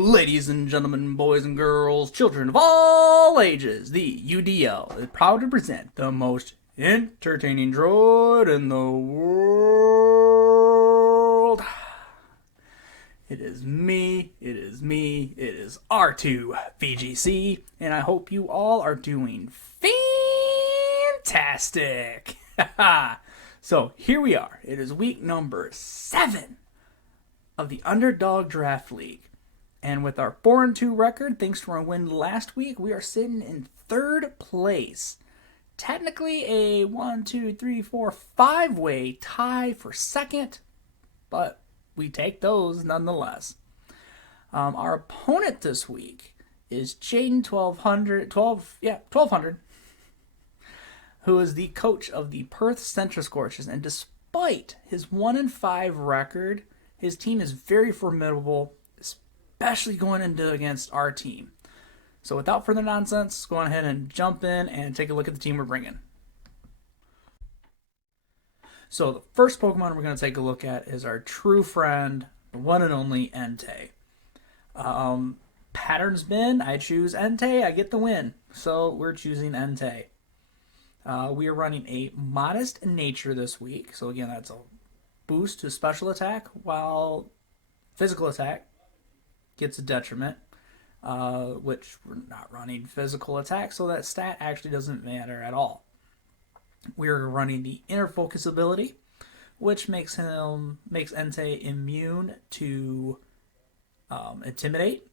Ladies and gentlemen, boys and girls, children of all ages, the UDL is proud to present the most entertaining droid in the world. It is me, it is R2 VGC, and I hope you all are doing fantastic. So here we are. It is week number 7 of the Underdog Draft League. And with our 4-2 record, thanks to our win last week, we are sitting in 3rd place. Technically a 5-way tie for 2nd, but we take those nonetheless. Our opponent this week is Jaden 1200, who is the coach of the Perth Centiskorches, and despite his 1-5 record, his team is very formidable, especially going into against our team. So without further nonsense, let's go ahead and jump in and take a look at the team we're bringing. So the first Pokemon we're going to take a look at is our true friend, the one and only Entei. Pattern's been, I choose Entei, I get the win. So we're choosing Entei. We are running a modest nature this week. So again, that's a boost to special attack, while physical attack gets a detriment, which we're not running physical attack, so that stat actually doesn't matter at all. We're running the inner focus ability, which makes Entei immune to intimidate,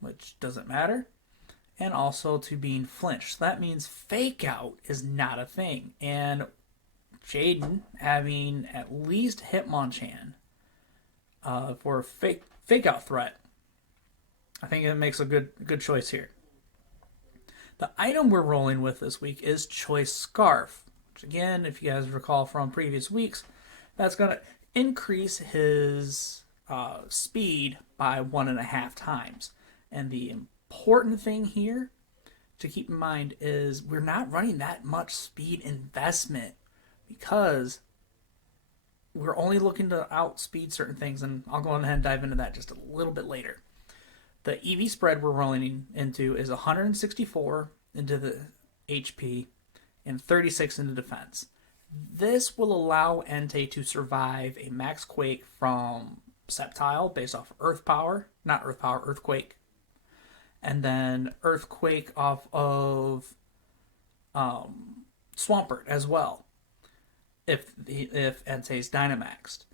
which doesn't matter, and also to being flinched. So that means fake out is not a thing, and Jaden having at least Hitmonchan for a fake out threat, I think it makes a good choice here. The item we're rolling with this week is Choice Scarf, which again, if you guys recall from previous weeks, that's going to increase his speed by 1.5 times. And the important thing here to keep in mind is we're not running that much speed investment, because we're only looking to outspeed certain things, and I'll go ahead and dive into that just a little bit later. The EV spread we're rolling into is 164 into the HP and 36 into defense. This will allow Entei to survive a max quake from Sceptile based off Earthquake, and then Earthquake off of Swampert as well, if Entei's Dynamaxed.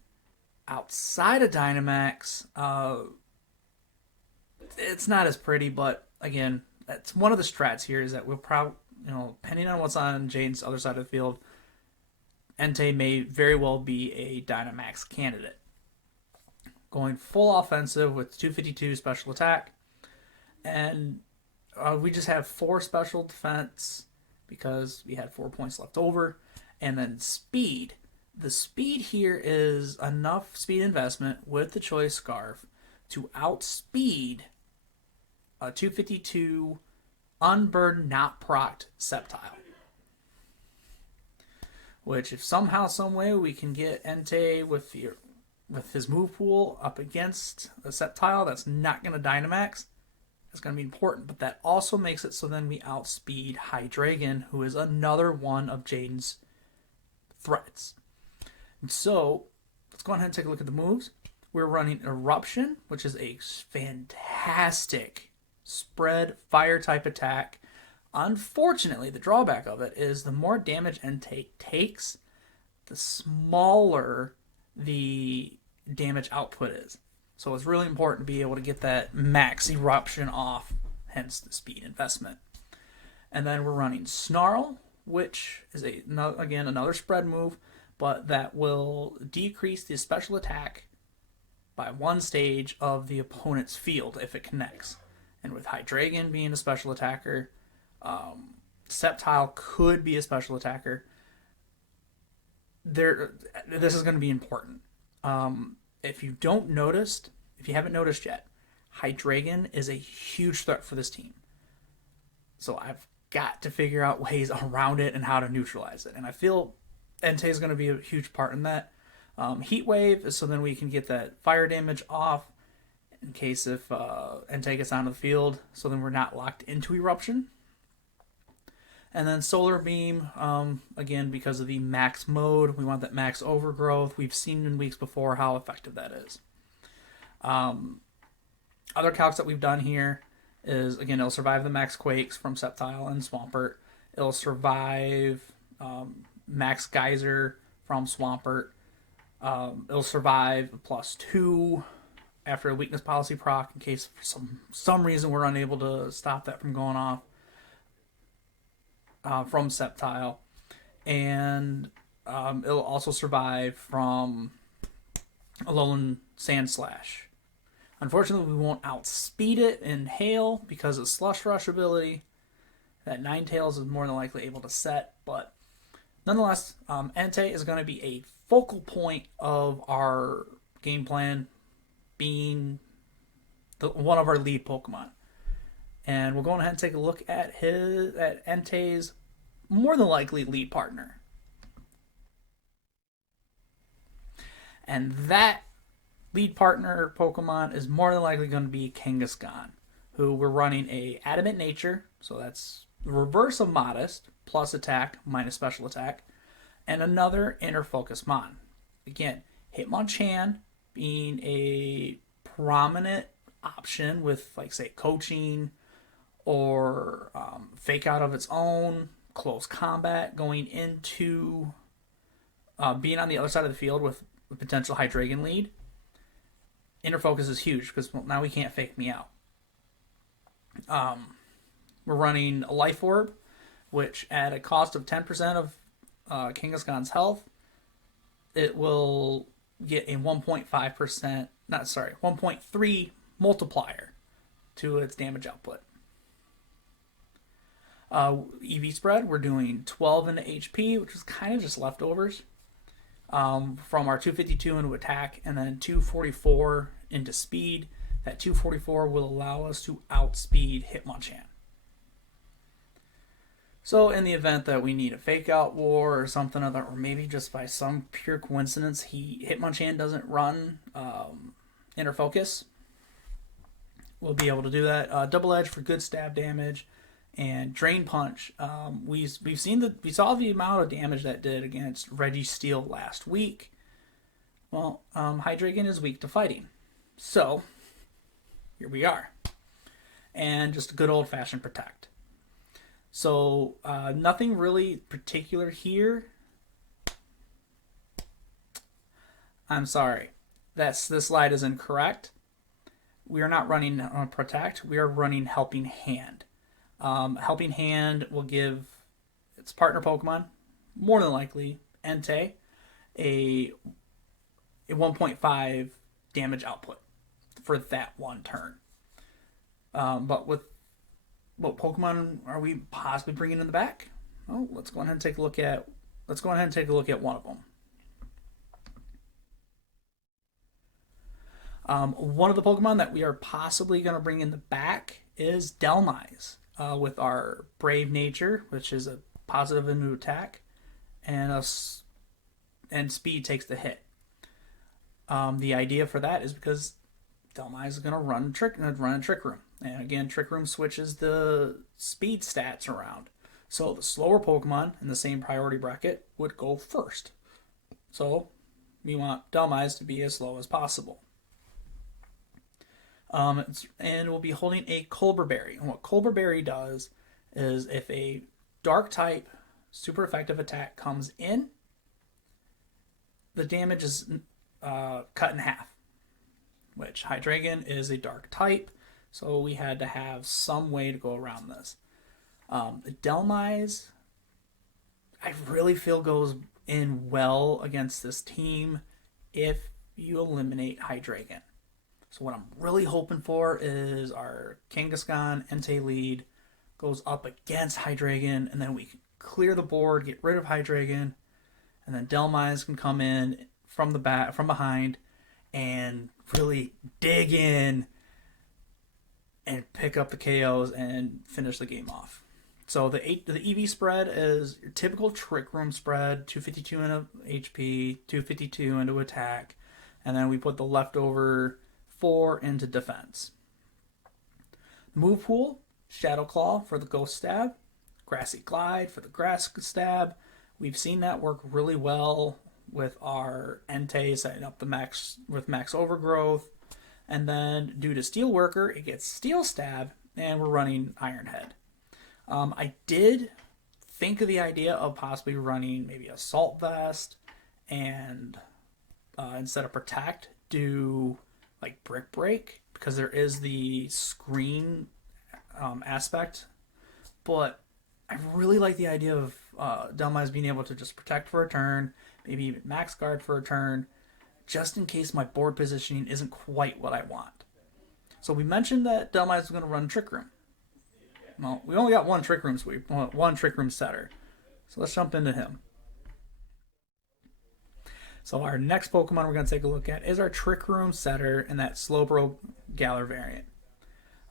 Outside of Dynamax, it's not as pretty, but again, that's one of the strats here, is that we'll probably, depending on what's on Jaden's other side of the field, Entei may very well be a Dynamax candidate. Going full offensive with 252 special attack, and we just have 4 special defense because we had 4 points left over, and then speed. The speed here is enough speed investment with the Choice Scarf to outspeed a 252 unburned, not procced Sceptile. Which, if somehow, some way we can get Entei with his move pool up against a Sceptile that's not going to Dynamax, that's going to be important. But that also makes it so then we outspeed Hydreigon, who is another one of Jaden's threats. And so, let's go ahead and take a look at the moves. We're running Eruption, which is a fantastic spread fire type attack. Unfortunately, the drawback of it is the more damage Entei takes, the smaller the damage output is. So it's really important to be able to get that max Eruption off, hence the speed investment. And then we're running Snarl, which is another spread move, but that will decrease the special attack by 1 stage of the opponent's field if it connects. And with Hydreigon being a special attacker, Sceptile could be a special attacker. This is going to be important. If you haven't noticed yet, Hydreigon is a huge threat for this team. So I've got to figure out ways around it and how to neutralize it. And I feel Entei is going to be a huge part in that. Heat Wave is so then we can get that fire damage off in case if entei gets onto the field, so then we're not locked into eruption. And then solar beam, again, because of the max mode, we want that max overgrowth. We've seen in weeks before how effective that is. Other calcs that we've done here is, again, it'll survive the max quakes from Sceptile and Swampert. It'll survive max geyser from Swampert. It'll survive +2 after a weakness policy proc in case for some reason we're unable to stop that from going off from Sceptile. And it'll also survive from Alolan Sand Slash. Unfortunately, we won't outspeed it in Hail because of Slush Rush ability that Ninetales is more than likely able to set. But nonetheless, Entei is going to be a focal point of our game plan, being one of our lead Pokemon. And we'll go ahead and take a look at Entei's more than likely lead partner. And that lead partner Pokemon is more than likely going to be Kangaskhan, who we're running a Adamant Nature, so that's the reverse of Modest, plus attack, minus special attack, and another Inner Focus Mon. Again, Hitmonchan being a prominent option with, like, say, coaching or fake out of its own, close combat, going into being on the other side of the field with a potential Hydreigon lead. Inner Focus is huge because now we can't fake me out. We're running a Life Orb, which at a cost of 10% of Kangaskhan's health, it will get a 1.3 multiplier to its damage output. EV spread, we're doing 12 into HP, which is kind of just leftovers from our 252 into attack, and then 244 into speed. That 244 will allow us to outspeed Hitmonchan. So in the event that we need a fake out war or something other, or maybe just by some pure coincidence Hitmonchan doesn't run Inner Focus, we'll be able to do that. Double Edge for good stab damage, and Drain Punch. We saw the amount of damage that did against Registeel last week. Well, Hydreigon is weak to fighting, so here we are, and just a good old fashioned protect. So nothing really particular here. I'm sorry, this slide is incorrect. We are not running protect. We are running Helping Hand. Helping Hand will give its partner Pokemon, more than likely Entei, a 1.5 damage output for that one turn. But with what Pokemon are we possibly bringing in the back? Oh, let's go ahead and take a look at one of them. One of the Pokemon that we are possibly going to bring in the back is Delmas, with our Brave Nature, which is a positive into attack, and speed takes the hit. The idea for that is because Delmas is going to run a Trick Room, and again, Trick Room switches the speed stats around. So the slower Pokemon in the same priority bracket would go first. So we want Delmas to be as slow as possible. And we'll be holding a Colbur Berry. And what Colbur Berry does is if a dark type super effective attack comes in, the damage is cut in half. Which Hydreigon is a dark type, so we had to have some way to go around this. Delmas, I really feel goes in well against this team if you eliminate Hydreigon. So what I'm really hoping for is our Kangaskhan Entei lead goes up against Hydreigon, and then we can clear the board, get rid of Hydreigon, and then Delmas can come in from behind and really dig in and pick up the KOs and finish the game off. So the EV spread is your typical Trick Room spread, 252 into HP, 252 into attack, and then we put the leftover 4 into defense. Move pool, Shadow Claw for the Ghost Stab, Grassy Glide for the Grass Stab. We've seen that work really well with our entei setting up the max with max overgrowth. And then due to Steel Worker, it gets Steel Stab, and we're running Iron Head. I did think of the idea of possibly running maybe Assault Vest and instead of Protect, do like Brick Break, because there is the screen aspect. But I really like the idea of Delmas being able to just protect for a turn, maybe even max guard for a turn, just in case my board positioning isn't quite what I want. So we mentioned that Delmas is going to run Trick Room. Well, we only got one Trick Room sweep, one Trick Room setter. So let's jump into him. So our next Pokemon we're going to take a look at is our Trick Room setter in that Slobro Galar variant.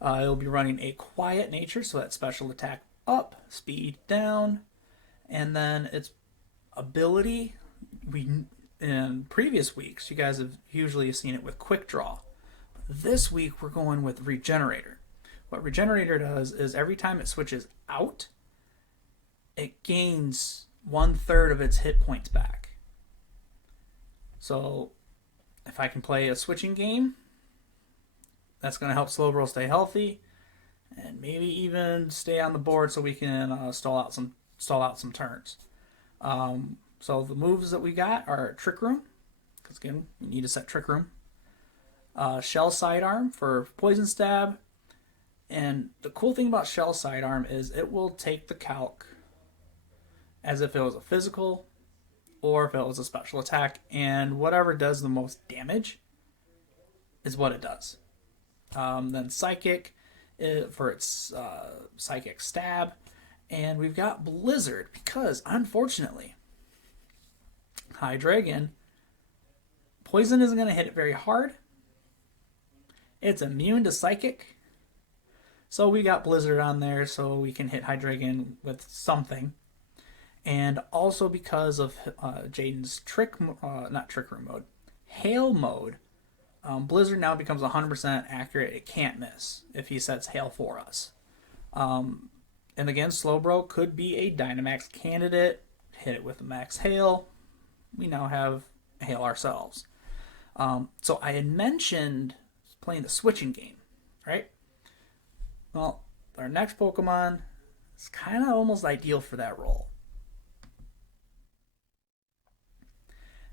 It'll be running a Quiet Nature, so that's special attack up, speed down, and then its ability, in previous weeks, you guys have usually seen it with Quick Draw. This week we're going with Regenerator. What Regenerator does is every time it switches out, it gains 1/3 of its hit points back. So if I can play a switching game, that's going to help Slobro stay healthy and maybe even stay on the board so we can stall out some turns. So the moves that we got are Trick Room, because again, we need to set Trick Room. Shell Sidearm for Poison Stab. And the cool thing about Shell Sidearm is it will take the calc as if it was a physical or if it was a special attack, and whatever does the most damage is what it does. Then Psychic for its Psychic Stab. And we've got Blizzard because, unfortunately, Hydreigon, poison isn't going to hit it very hard. It's immune to Psychic. So we got Blizzard on there so we can hit Hydreigon with something. And also because of Jaden's not Trick Room mode, Hail mode, Blizzard now becomes 100% accurate. It can't miss if he sets Hail for us. And again, Slowbro could be a Dynamax candidate. Hit it with a Max Hail. We now have Hail ourselves. So I had mentioned playing the switching game, right? Well, our next Pokemon is kind of almost ideal for that role.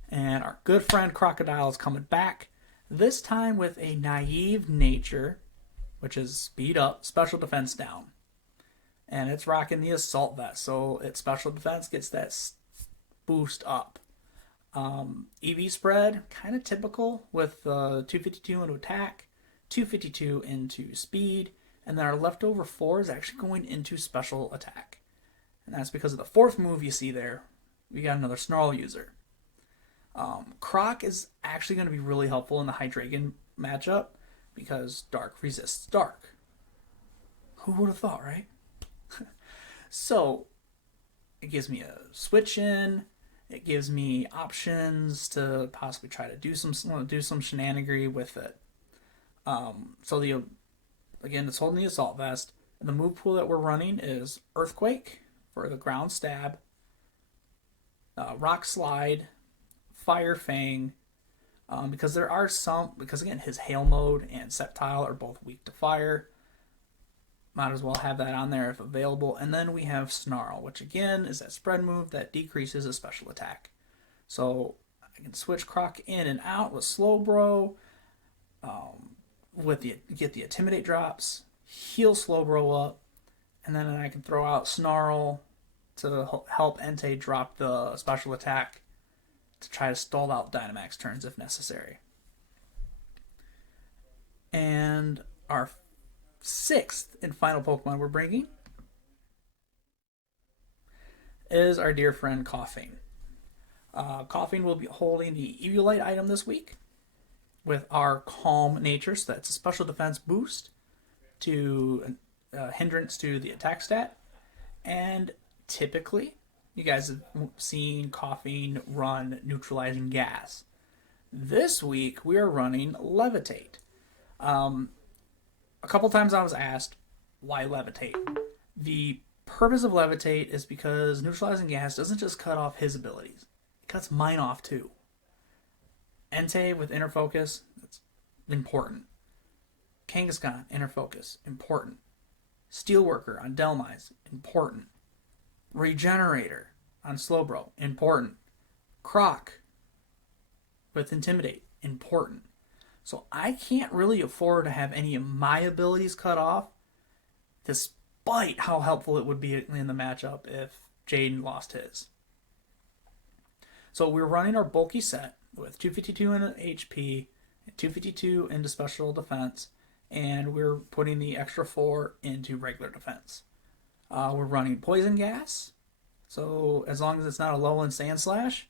And our good friend Crocodile is coming back, this time with a Naive Nature, which is speed up, special defense down. And it's rocking the Assault Vest, so its special defense gets that boost up. EV spread, kind of typical with 252 into attack, 252 into speed, and then our leftover 4 is actually going into special attack. And that's because of the 4th move you see there. We got another Snarl user. Croc is actually going to be really helpful in the Hydreigon matchup because Dark resists Dark. Who would have thought, right? So it gives me a switch in. It gives me options to possibly try to do some shenanigery with it. Again, it's holding the Assault Vest. And the move pool that we're running is Earthquake for the Ground Stab, Rock Slide, Fire Fang, because again, his Hail mode and Sceptile are both weak to fire. Might as well have that on there if available. And then we have Snarl, which again is that spread move that decreases his special attack. So I can switch Croc in and out with Slowbro, get the Intimidate drops, heal Slowbro up, and then I can throw out Snarl to help Entei drop the special attack to try to stall out Dynamax turns if necessary. And our 6th and final Pokemon we're bringing is our dear friend Coughing. Coughing will be holding the Eviolite item this week with our Calm Nature, so that's a special defense boost to hindrance to the attack stat. And typically, you guys have seen Coughing run Neutralizing Gas. This week, we are running Levitate. A couple times I was asked, why levitate? The purpose of levitate is because neutralizing gas doesn't just cut off his abilities, it cuts mine off too. Entei with inner focus, that's important. Kangaskhan, inner focus, important. Steelworker on Delmas, important. Regenerator on Slobro, important. Croc with intimidate, important. So I can't really afford to have any of my abilities cut off, despite how helpful it would be in the matchup if Jaden lost his. So we're running our bulky set with 252 in HP, 252 into special defense, and we're putting the extra 4 into regular defense. We're running poison gas, so as long as it's not a Lowland Sand Slash,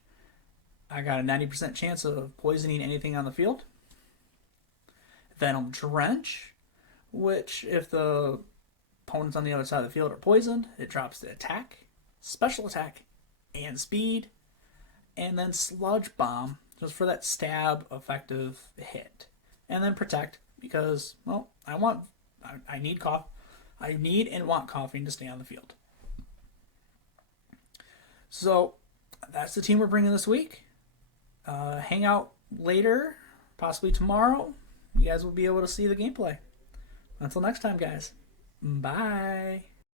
I got a 90% chance of poisoning anything on the field. Venom Drench, which if the opponents on the other side of the field are poisoned, it drops the attack, special attack, and speed. And then Sludge Bomb, just for that stab effective hit. And then Protect, because, well, I need cough. I need and want coughing to stay on the field. So that's the team we're bringing this week. Hang out later, possibly tomorrow. You guys will be able to see the gameplay. Until next time, guys. Bye.